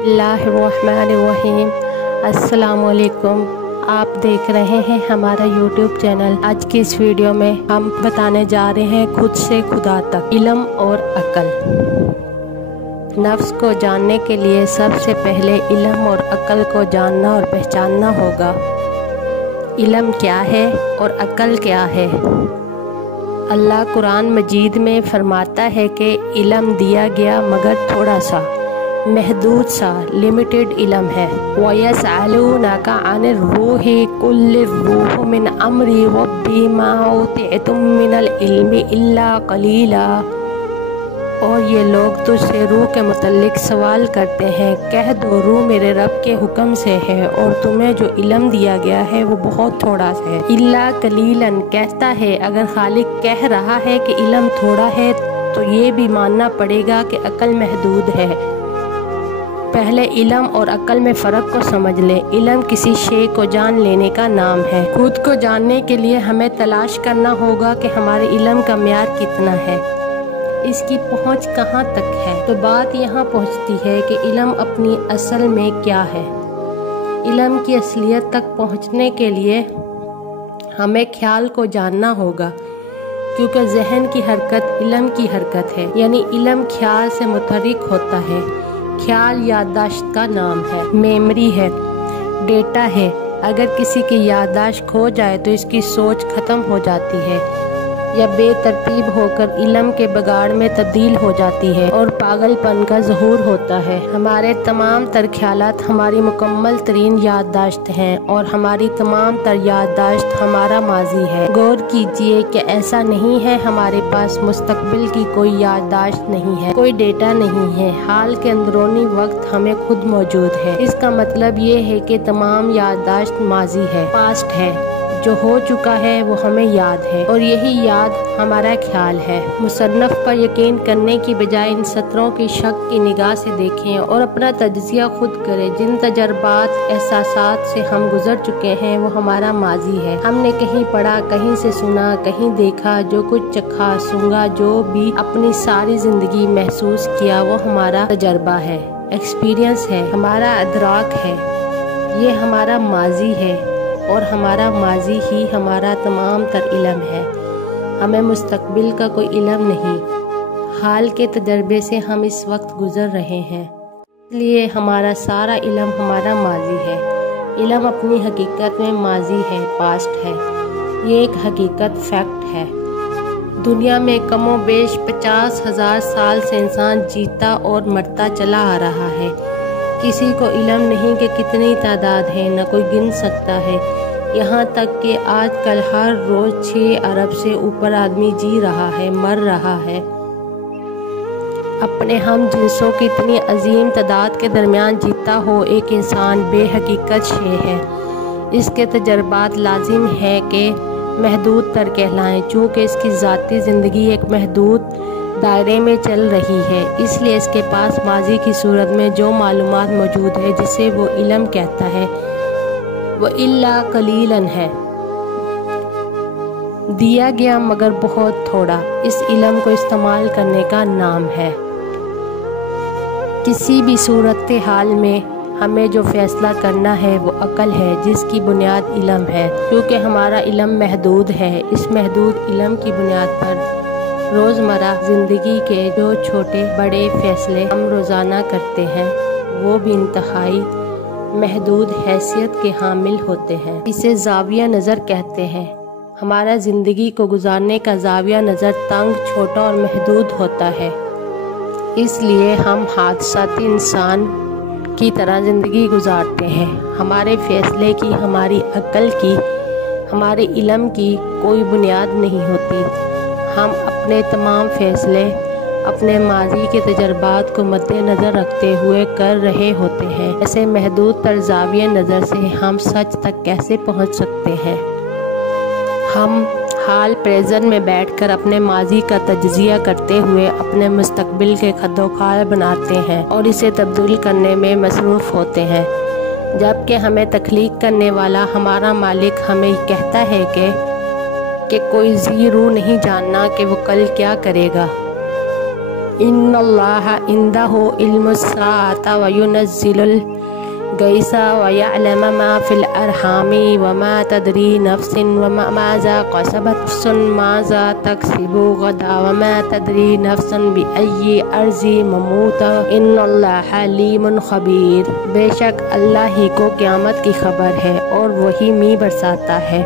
बिस्मिल्लाहिर्रहमानिर्रहीम। अस्सलामुअलैकुम। आप देख रहे हैं हमारा यूट्यूब चैनल। आज की इस वीडियो में हम बताने जा रहे हैं खुद से खुदा तक, इल्म और अक्ल। नफ्स को जानने के लिए सबसे पहले इल्म और अक्ल को जानना और पहचानना होगा। इल्म क्या है और अक्ल क्या है? अल्लाह कुरान मजीद में फरमाता है कि इल्म दिया गया मगर थोड़ा सा, महदूद सा, लिमिटेड इल्म है। वयसअलूनका अनिर रूहि कुल रूह मिन अम्रि रब्बी मा ऊतिअतुम मिनल इल्मि इल्ला कलीला। और ये लोग तुझसे रूह के मुतल्लिक सवाल करते हैं, कह दो रूह मेरे रब के हुक्म से है और तुम्हें जो इल्म दिया गया है वो बहुत थोड़ा है। इल्ला कलीलन कहता है, अगर खालिक कह रहा है कि इल्म थोड़ा है तो ये भी मानना पड़ेगा कि अक्ल महदूद है। पहले इल्म और अक्ल में फ़र्क को समझ लें। इल्म किसी शे को जान लेने का नाम है। खुद को जानने के लिए हमें तलाश करना होगा कि हमारे इल्म का म्यार कितना है, इसकी पहुंच कहाँ तक है। तो बात यहाँ पहुँचती है कि इल्म अपनी असल में क्या है। इल्म की असलियत तक पहुँचने के लिए हमें ख्याल को जानना होगा, क्योंकि जहन की हरकत इल्म की हरकत है। यानी इल्म ख्याल से मुतहर्रिक होता है। ख्याल याददाश्त का नाम है, मेमोरी है, डेटा है। अगर किसी की याददाश्त खो जाए तो इसकी सोच ख़त्म हो जाती है या बेतरतीब होकर इल्म के बगाड़ में तब्दील हो जाती है और पागलपन का ज़हूर होता है। हमारे तमाम तर ख्यालात हमारी मुकम्मल तरीन याददाश्त हैं और हमारी तमाम तर याददाश्त हमारा माजी है। गौर कीजिए कि ऐसा नहीं है हमारे पास मुस्तकबिल की कोई याददाश्त नहीं है, कोई डेटा नहीं है। हाल के अंदरूनी वक्त हमें खुद मौजूद है। इसका मतलब ये है कि तमाम याददाश्त माजी है, पास्ट है। जो हो चुका है वो हमें याद है और यही याद हमारा ख्याल है। मुसन्नफ़ पर यकीन करने की बजाय इन सत्रों की शक की निगाह से देखें और अपना तज्ज़िया खुद करें। जिन तजर्बात एहसासात से हम गुजर चुके हैं वो हमारा माजी है। हमने कहीं पढ़ा, कहीं से सुना, कहीं देखा, जो कुछ चखा, सूंघा, जो भी अपनी सारी ज़िंदगी महसूस किया वो हमारा तजर्बा है, एक्सपीरियंस है, हमारा अदराक है। ये हमारा माजी है और हमारा माजी ही हमारा तमाम तर इल्म है। हमें मुस्तकबिल का कोई इल्म नहीं। हाल के तजर्बे से हम इस वक्त गुजर रहे हैं, इसलिए हमारा सारा इल्म हमारा माजी है। इल्म अपनी हकीकत में माजी है, पास्ट है। ये एक हकीकत, फैक्ट है। दुनिया में कमो बेश 50,000 साल से इंसान जीता और मरता चला आ रहा है। किसी को इल्म नहीं कि कितनी तादाद है, न कोई गिन सकता है। यहाँ तक कि आजकल हर रोज़ 6 अरब से ऊपर आदमी जी रहा है, मर रहा है। अपने हम जिन्सों की इतनी अजीम तादाद के दरमियान जीता हो एक इंसान बेहकीकत शे है। इसके तजर्बात लाजिम है कि महदूद तर कहलाएं, चूँकि इसकी ज़ाती ज़िंदगी एक महदूद दायरे में चल रही है। इसलिए इसके पास माजी की सूरत में जो मालूमात मौजूद है, जिसे वो इल्म कहता है, वो इल्ला कलीलन है, दिया गया मगर बहुत थोड़ा। इस इल्म को इस्तेमाल करने का नाम है। किसी भी सूरत हाल में हमें जो फैसला करना है वो अक्ल है, जिसकी बुनियाद इल्म है। क्योंकि हमारा इल्म महदूद है, इस महदूद इल्म की बुनियाद पर रोज़मर्रा ज़िंदगी के जो छोटे बड़े फ़ैसले हम रोज़ाना करते हैं वो भी इंतहाई महदूद हैसियत के हामिल होते हैं। इसे ज़ाविया नज़र कहते हैं। हमारा ज़िंदगी को गुजारने का ज़ाविया नज़र तंग, छोटा और महदूद होता है। इसलिए हम हादसाती इंसान की तरह ज़िंदगी गुजारते हैं। हमारे फ़ैसले की, हमारी अक्ल की, हमारे इल्म की कोई बुनियाद नहीं होती। हम अपने तमाम फ़ैसले अपने माजी के तजर्बात को मद्देनज़र रखते हुए कर रहे होते हैं। ऐसे महदूद तर ज़ाविया नज़र से हम सच तक कैसे पहुंच सकते हैं? हम हाल प्रेजेंट में बैठकर अपने माजी का तज्ज़िया करते हुए अपने मुस्तकबिल के खद्दोखाल बनाते हैं और इसे तब्दील करने में मसरूफ़ होते हैं। जबकि हमें तख्लीक करने वाला हमारा मालिक हमें कहता है कि कोई जी रूह नहीं जानना कि वो कल क्या करेगा। इन्नल्लाह इंदहु इल्मुस्साअति व युनज़्ज़िलुल गैसा व यअलमु मा फिल अरहामी व मा तदरी नफ्सिन व माज़ा कसबत नफ्सुन माज़ा तक्सिबु गदा व मा तदरी नफ्सुन बिअय्यि अर्ज़ि ममूत इन्नल्लाह अलीमुन खबीर। बेशक अल्लाह ही को क़यामत की खबर है और वही मींह बरसाता है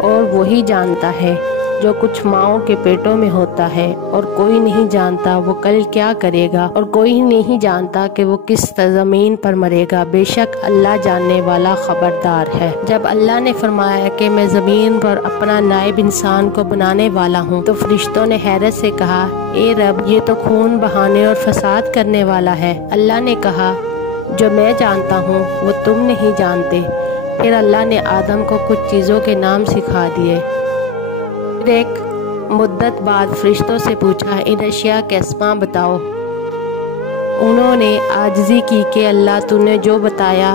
और वही जानता है जो कुछ माँओं के पेटों में होता है, और कोई नहीं जानता वो कल क्या करेगा, और कोई नहीं जानता कि वो किस ज़मीन पर मरेगा। बेशक अल्लाह जानने वाला खबरदार है। जब अल्लाह ने फरमाया कि मैं ज़मीन पर अपना नायब इंसान को बनाने वाला हूँ, तो फरिश्तों ने हैरत से कहा, ए रब, ये तो खून बहाने और फसाद करने वाला है। अल्लाह ने कहा, जो मैं जानता हूँ वो तुम नहीं जानते। फिर अल्लाह ने आदम को कुछ चीज़ों के नाम सिखा दिए। फिर एक मुद्दत बाद फरिश्तों से पूछा, इन अशिया के अस्मा बताओ। उन्होंने आजिज़ी की कि अल्लाह तूने जो बताया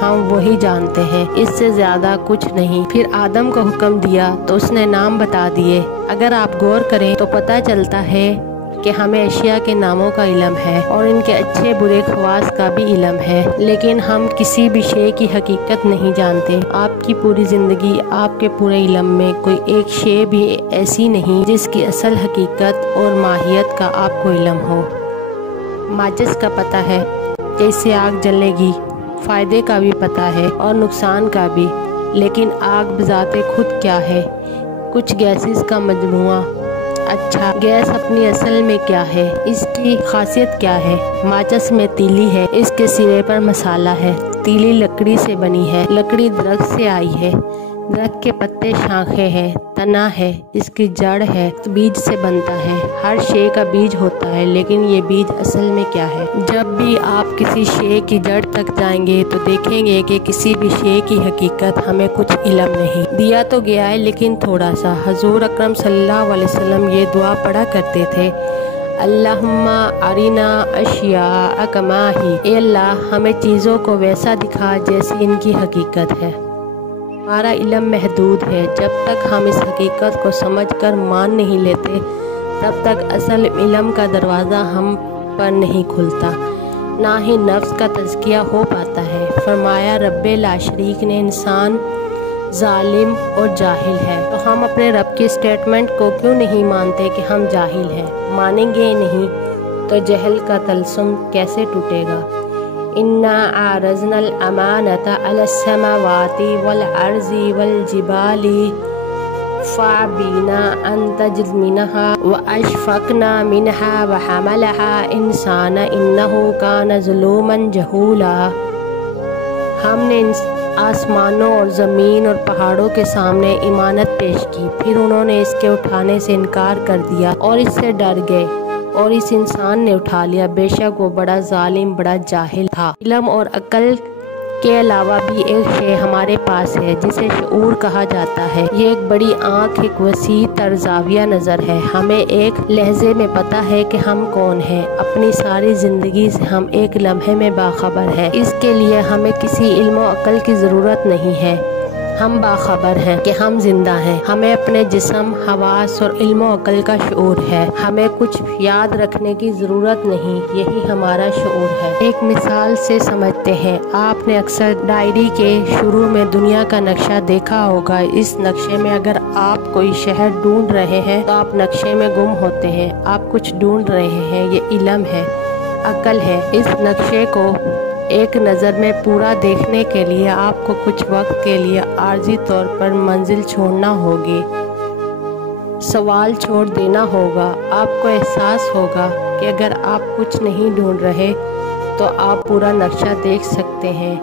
हम वही जानते हैं, इससे ज़्यादा कुछ नहीं। फिर आदम को हुक्म दिया तो उसने नाम बता दिए। अगर आप गौर करें तो पता चलता है कि हमें अशिया के नामों का इल्म है और इनके अच्छे बुरे ख्वास का भी इल्म है, लेकिन हम किसी भी शे की हकीकत नहीं जानते। आपकी पूरी ज़िंदगी, आपके पूरे इल्म में कोई एक शे भी ऐसी नहीं जिसकी असल हकीकत और माहियत का आपको इल्म हो। माचिस का पता है कि इससे आग जलेगी, फ़ायदे का भी पता है और नुकसान का भी, लेकिन आग बजाते खुद क्या है? कुछ गैसेस का मजमुआ। अच्छा, गैस अपनी असल में क्या है? इसकी खासियत क्या है? माचिस में तीली है, इसके सिरे पर मसाला है। तीली लकड़ी से बनी है, लकड़ी दरख्त से आई है, दरख्त के पत्ते शाखें हैं, तना है, इसकी जड़ है, तो बीज से बनता है। हर शे का बीज होता है, लेकिन ये बीज असल में क्या है? जब भी आप किसी शे की जड़ तक जाएंगे तो देखेंगे कि किसी भी शे की हकीकत हमें कुछ इल्म नहीं। दिया तो गया है लेकिन थोड़ा सा। हजूर अकरम सल्लल्लाहु अलैहि वसल्लम ये दुआ पढ़ा करते थे, अल्लाहुम्मा अरिना अशिया कमा ही। ए अल्लाह, हमें चीज़ों को वैसा दिखा जैसी इनकी हकीकत है। हमारा इल्म महदूद है। जब तक हम इस हकीकत को समझकर मान नहीं लेते, तब तक असल इल्म का दरवाज़ा हम पर नहीं खुलता, ना ही नफ्स का तज़किया हो पाता है। फरमाया, रब्बे ला शरीक ने इंसान जालिम और जाहिल है, तो हम अपने रब की स्टेटमेंट को क्यों नहीं मानते कि हम जाहिल हैं? मानेंगे नहीं तो जहल का तलसुम कैसे टूटेगा? इन्ना आरज़नल अमानता अलस समावाति वल अर्ज़ि वल जिबाली फ़अबीना अन तजमिनहा व अशफ़क़ना मिनहा व हमलहा इंसान इन्नहु कान ज़ुलूमन जहूला। हमने आसमानों और ज़मीन और पहाड़ों के सामने इमानत पेश की, फिर उन्होंने इसके उठाने से इनकार कर दिया और इससे डर गए, और इस इंसान ने उठा लिया। बेशक वो बड़ा जालिम, बड़ा जाहिल था। इल्म और अक्ल के अलावा भी एक शे हमारे पास है जिसे शऊर कहा जाता है। ये एक बड़ी आँख, एक वसी तरजाविया नज़र है। हमें एक लहजे में पता है कि हम कौन हैं। अपनी सारी ज़िंदगी से हम एक लम्हे में बाखबर हैं। इसके लिए हमें किसी इल्म और अक्ल की ज़रूरत नहीं है। हम बाखबर हैं कि हम जिंदा हैं। हमें अपने जिस्म, हवास और इल्म और अक्ल का शऊर है। हमें कुछ याद रखने की ज़रूरत नहीं, यही हमारा शऊर है। एक मिसाल से समझते हैं। आपने अक्सर डायरी के शुरू में दुनिया का नक्शा देखा होगा। इस नक्शे में अगर आप कोई शहर ढूंढ रहे हैं तो आप नक्शे में गुम होते हैं। आप कुछ ढूंढ रहे हैं, ये इल्म है, अक्ल है। इस नक्शे को एक नज़र में पूरा देखने के लिए आपको कुछ वक्त के लिए आर्जी तौर पर मंजिल छोड़ना होगी, सवाल छोड़ देना होगा। आपको एहसास होगा कि अगर आप कुछ नहीं ढूंढ रहे तो आप पूरा नक्शा देख सकते हैं।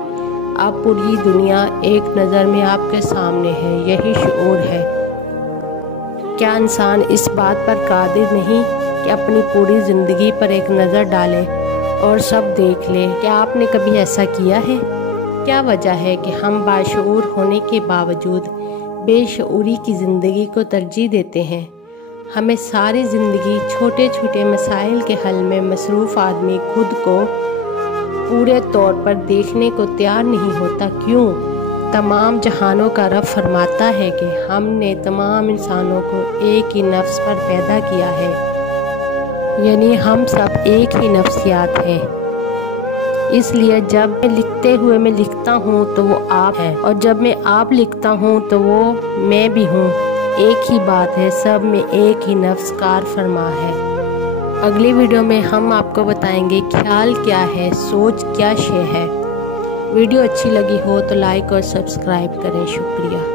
आप पूरी दुनिया एक नज़र में आपके सामने है, यही शऊर है। क्या इंसान इस बात पर कादिर नहीं कि अपनी पूरी ज़िंदगी पर एक नज़र डाले और सब देख ले? क्या आपने कभी ऐसा किया है? क्या वजह है कि हम बाशऊर होने के बावजूद बेशऊरी की ज़िंदगी को तरजीह देते हैं? हमें सारी ज़िंदगी छोटे छोटे मसाइल के हल में मसरूफ़ आदमी खुद को पूरे तौर पर देखने को तैयार नहीं होता। क्यों? तमाम जहानों का रब फरमाता है कि हमने तमाम इंसानों को एक ही नफ्स पर पैदा किया है। यानी हम सब एक ही नफ्सियात हैं। इसलिए जब मैं लिखते हुए मैं लिखता हूँ तो वो आप है, और जब मैं आप लिखता हूँ तो वो मैं भी हूँ। एक ही बात है, सब में एक ही नफ्स कार फरमा है। अगली वीडियो में हम आपको बताएंगे ख्याल क्या है, सोच क्या शे है। वीडियो अच्छी लगी हो तो लाइक और सब्सक्राइब करें। शुक्रिया।